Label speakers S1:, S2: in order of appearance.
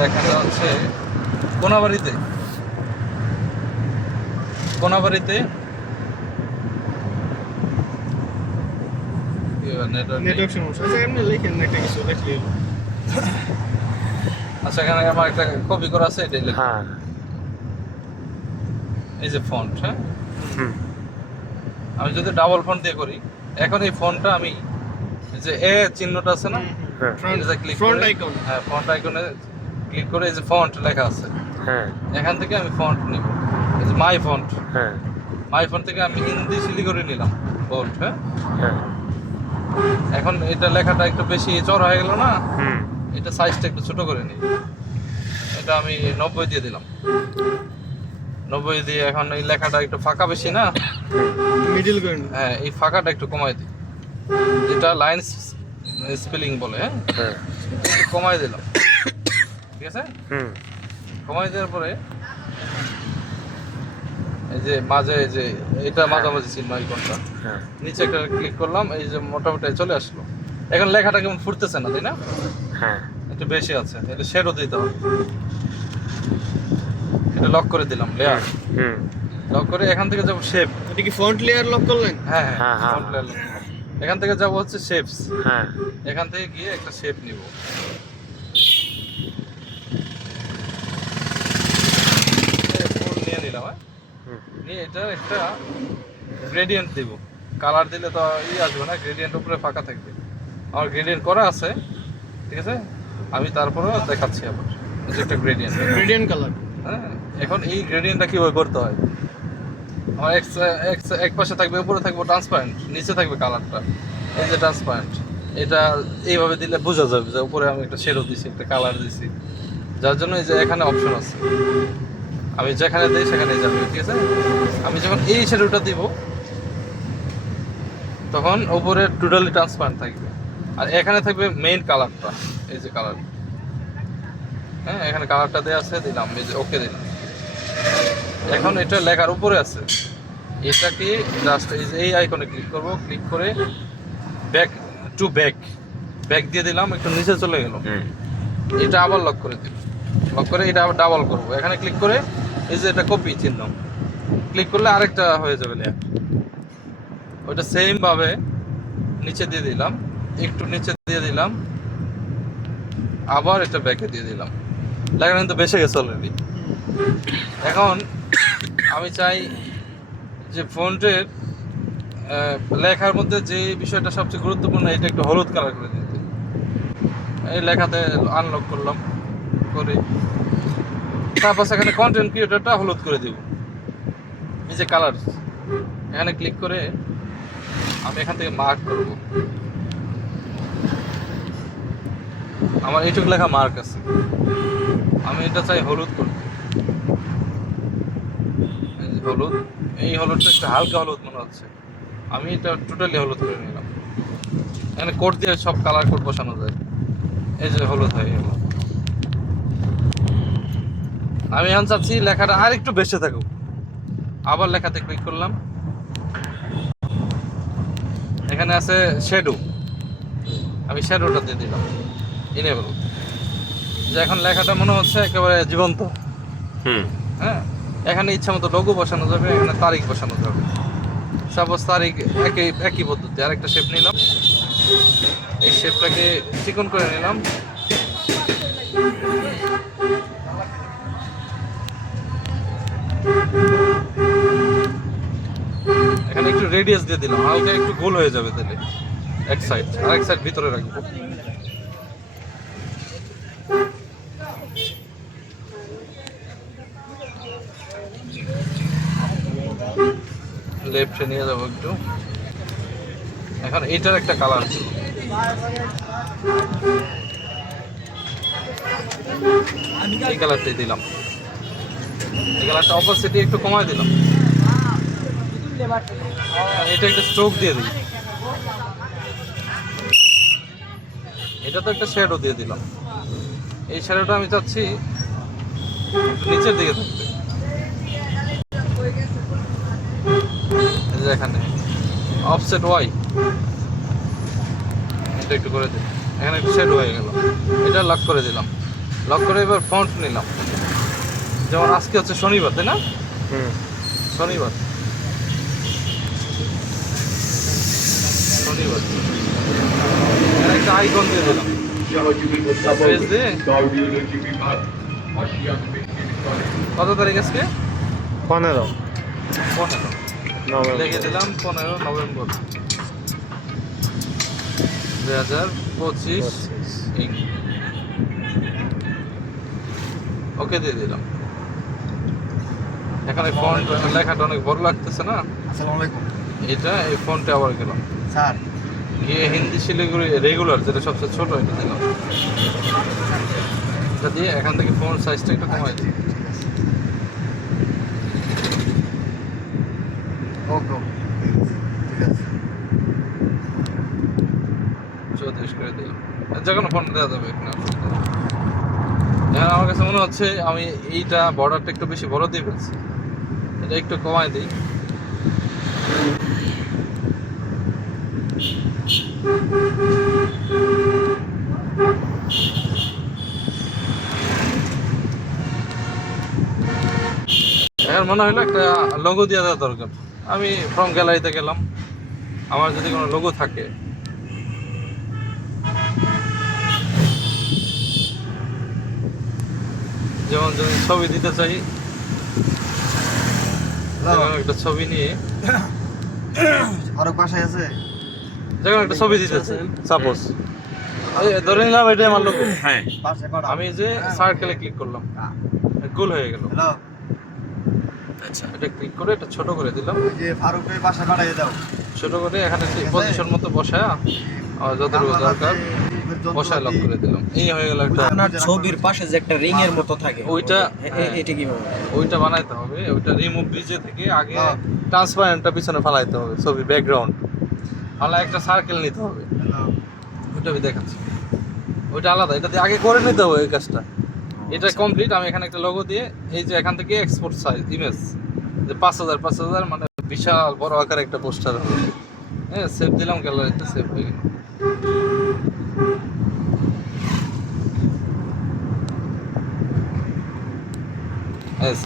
S1: লেখাটা হচ্ছে কোনাবাড়িতে। কোনাবাড়িতে?
S2: নেটওয়ার্ক সমস্যা। আচ্ছা এমনি লিখেন একটা কিছু লিখলে
S1: আচ্ছা এখানে আমার একটা কপি করা আছে এটাই
S3: হ্যাঁ।
S1: এই যে ফন্ট হ্যাঁ? আমি যদি ডাবল ফন্ট দিয়ে করি এখন এই ফোনটা আমি যে এ চিহ্নটা আছে না?
S3: হ্যাঁ।
S2: ফ্রন্ট ফ্রন্ট আইকন
S1: হ্যাঁ ফন্ট আইকনে ক্লিক করে এই যে ফন্ট লেখা আছে।
S3: হ্যাঁ।
S1: এখান থেকে আমি ফন্ট নিব। এই যে মাই ফন্ট
S3: হ্যাঁ।
S1: মাই ফন্ট থেকে আমি হিন্দি শিলিগুড়ি নিলাম ফন্ট হ্যাঁ?
S3: হ্যাঁ।
S1: এখন এটা লেখাটা একটু বেশি চড়া হয়ে গেল না?
S3: হুম।
S1: এটা সাইজটা একটু ছোট করে নিই। এটা আমি নব্বই দিয়ে দিলাম। নব্বই দিয়ে এখন এই লেখাটা একটু ফাঁকা বেশি না?
S2: মিডল
S1: হ্যাঁ এই ফাঁকাটা একটু কমাই দিই। যেটা লাইন স্পেলিং বলে হ্যাঁ?
S3: হ্যাঁ।
S1: কমাই দিলাম। ঠিক আছে? কমাই দেওয়ার পরে এই যে মাঝে এই যে এটা মাঝামাঝি চিহ্ন আইকনটা
S3: হ্যাঁ।
S1: নিচে একটা ক্লিক করলাম এই যে মোটামুটি চলে আসলো। এখন লেখাটা কেমন ফুটতেছে না তাই না?
S3: হ্যাঁ।
S1: একটু বেশি আছে এটা শেডও দিতে হবে। এটা লক করে দিলাম লেয়ার
S3: হুম।
S1: লক করে এখান থেকে যাব শেপ
S2: এটা কি ফন্ট লেয়ার লক করলেন?
S1: হ্যাঁ
S3: হ্যাঁ,
S1: হ্যাঁ
S3: হ্যাঁ।
S1: front এখান থেকে যাব হচ্ছে শেপস
S3: হ্যাঁ।
S1: এখান থেকে গিয়ে একটা শেপ নিব ফুল নিয়ে নিলাম হ্যাঁ
S3: হুম
S1: এটা একটা গ্রেডিয়েন্ট দিব। কালার দিলে তো ই আসবে না গ্রেডিয়েন্ট উপরে ফাঁকা থাকবে। আমার গ্রেডিয়েন্ট করা আছে ঠিক আছে? আমি তারপরেও দেখাচ্ছি আবার একটা গ্রেডিয়েন্ট
S2: গ্রেডিয়েন্ট কালার
S1: হ্যাঁ এখন এই গ্রেডিয়েন্টটা কীভাবে করতে হয়? আমার এক এক পাশে থাকবে উপরে থাকবে ট্রান্সপারেন্ট নিচে থাকবে কালারটা এই যে ট্রান্সপারেন্ট এটা এইভাবে দিলে বোঝা যাবে যে উপরে আমি একটা শেডো দিছি একটা কালার দিছি। যার জন্য এই যে এখানে অপশন আছে। আমি যেখানে দিই সেখানে যাবে ঠিক আছে? আমি যখন এই শেডোটা দিব তখন উপরে টোটালি ট্রান্সপারেন্ট থাকবে। আর এখানে থাকবে মেইন কালারটা এই যে কালার হ্যাঁ এখানে কালারটা দেওয়া আছে দিলাম এই যে ওকে দিলাম। এখন এটা লেখার উপরে আছে। এটাকে জাস্ট এই যে এই আইকনে ক্লিক করব ক্লিক করে ব্যাক টু ব্যাক ব্যাক দিয়ে দিলাম একটু নিচে চলে গেল। এটা আবার লক করে দিলাম। লক করে এটা আবার ডাবল করব। এখানে ক্লিক করে এই যে এটা কপি চিহ্ন। ক্লিক করলে আরেকটা হয়ে যাবে লেয়ার ওইটা সেম ভাবে নিচে দিয়ে দিলাম। একটু নিচে দিয়ে দিলাম। আবার এটা ব্যাকে দিয়ে দিলাম। লেখাটা কিন্তু বেসে গেছে অলরেডি এখন আমি চাই যে ফন্টের লেখার মধ্যে যে বিষয়টা সবচেয়ে গুরুত্বপূর্ণ, এটা একটু হলুদ কালার করে দিতে। এই লেখাতে আনলক করলাম। করে। তারপর সেখানে কন্টেন্ট ক্রিয়েটরটা হলুদ করে দিব। এই যে কালার এখানে ক্লিক করে আমি এখান থেকে মার্ক করব। আমার এইটুকু লেখা মার্ক আছে। আমি এটা চাই হলুদ যে হলুদ, এই হলুদটা একটু হালকা হলুদ মনে হচ্ছে। আমি এটা টোটালি হলুদ করে নিলাম। এখানে কোট দিয়ে সব কালার কোড বসানো যায়। এই যে হলুদ হয়ে গেল আমি এখন চাচ্ছি লেখাটা আর একটু বেঁচে থাকুক। আবার লেখাতে ক্লিক করলাম। এখানে আছে শ্যাডো আমি শ্যাডোটা দিয়ে দিলাম। ইনেবল যে এখন লেখাটা মনে হচ্ছে একেবারে জীবন্ত।
S3: হুম।
S1: হ্যাঁ? এখানে ইচ্ছা মতো লোগো বসানো যাবে এখানে তারিখ বসানো যাবে। সাপোজ তারিখ একই একই পদ্ধতি। আরেকটা শেপ নিলাম। এই শেপটাকে চিকন করে নিলাম এখানে একটু রেডিয়াস দিয়ে দিলাম, হালকা একটু গোল হয়ে যাবে তাহলে। এক সাইড আর এক সাইড ভিতরে রাখব। লেফটে নিয়ে যাব একটু। এখন এটার একটা কালার এই কালারটাই দিলাম। এই কালারটা অপোজিটে একটু কমায় দিলাম। এটা একটা স্ট্রোক দিয়ে দিই এটা তো একটা শ্যাডো দিয়ে দিলাম। এই শ্যাডোটা আমি চাচ্ছি নিচের দিকে যে এখানে। অফসেট ওয়াই এটা একটু করে দিই। এখানে একটু শেড হয়ে গেল। এটা লক করে দিলাম। লক করে এবার ফন্ট নিলাম। যেমন আজকে হচ্ছে শনিবার তাই না?
S3: হুম।
S1: শনিবার। একটা আইকন দিয়ে দিলাম। দিয়ে? কত তারিখ আজকে?
S3: পনেরো।
S1: পনেরো। লিখে দিলাম পনেরো নভেম্বর। দুই হাজার পঁচিশ ওকে দিয়ে দিলাম। এখানে ফন্ট লেখাটা অনেক বড় লাগতেছে না?
S2: আসসালামু আলাইকুম।
S1: এটা এই ফোনটা আবার গেলাম।
S2: স্যার।
S1: গিয়ে হিন্দি শিলিগুড়ি রেগুলার যেটা সবচেয়ে ছোট এটা দিলাম এটা দিয়ে এখান থেকে ফোন সাইজটা একটু কমাই দিই
S2: ওকে ঠিক আছে।
S1: চৌত্রিশ করে দিলাম। যে কোনো ফোন দেওয়া যাবে এখানে এখন আমার কাছে মনে হচ্ছে আমি এইটা বর্ডারটা একটু বেশি বড় দিয়ে ফেলছি। এটা একটু কমাই দিই। মনে হলো একটা লোগো দিয়ে দেওয়া দরকার। আমি ফ্রম গ্যালারিতে গেলাম। আমার যদি কোনো লোগো থাকে। যেমন যদি ছবি দিতে চাই একটা ছবি নিয়ে।
S2: আরও পাশে আছে?
S1: যেমন একটা ছবি দিতে চাই সাপোজ ধরে নিলাম এটাই আমার লোগো
S3: হ্যাঁ।
S1: আমি যে সার্কেলে ক্লিক করলাম। গোল হয়ে গেল।
S2: হ্যালো
S3: আচ্ছা
S1: এটা ক্লিক করে এটা ছোট করে দিলাম।
S2: ওই যে ফারুক ভাই পাশে পাড়াই দাও।
S1: ছোট করে এখানে পজিশন মতো বসায় আর যতটুকু দরকার বসায় লক করে দিলাম। এই হয়ে গেল একটা
S4: আপনার ছবির পাশে যে একটা রিং এর মতো থাকে।
S1: ওইটা
S4: এটা কীভাবে
S1: ওইটা বানাইতে হবে। ওইটা রিমুভ ব্রিজে থেকে আগে
S2: হ্যাঁ।
S1: ট্রান্সপারেন্টটা পিছনে ফালাইতে হবে ছবি ব্যাকগ্রাউন্ড ফালা একটা সার্কেল নিতে হবে। ওইটা আমি দেখাচ্ছি। ওইটা আলাদা। এটা দিয়ে আগে করে নিতে হবে এই কাজটা। এটা কমপ্লিট আমি এখানে একটা লোগো দিয়ে এই যে এখান থেকে এক্সপোর্ট সাইজ ইমেজ যে পাঁচ হাজার পাঁচ হাজার মানে বিশাল বড় আকারে একটা পোস্টার হবে। হ্যাঁ সেভ দিলাম গ্যালারিতে সেভ হয়ে গেল।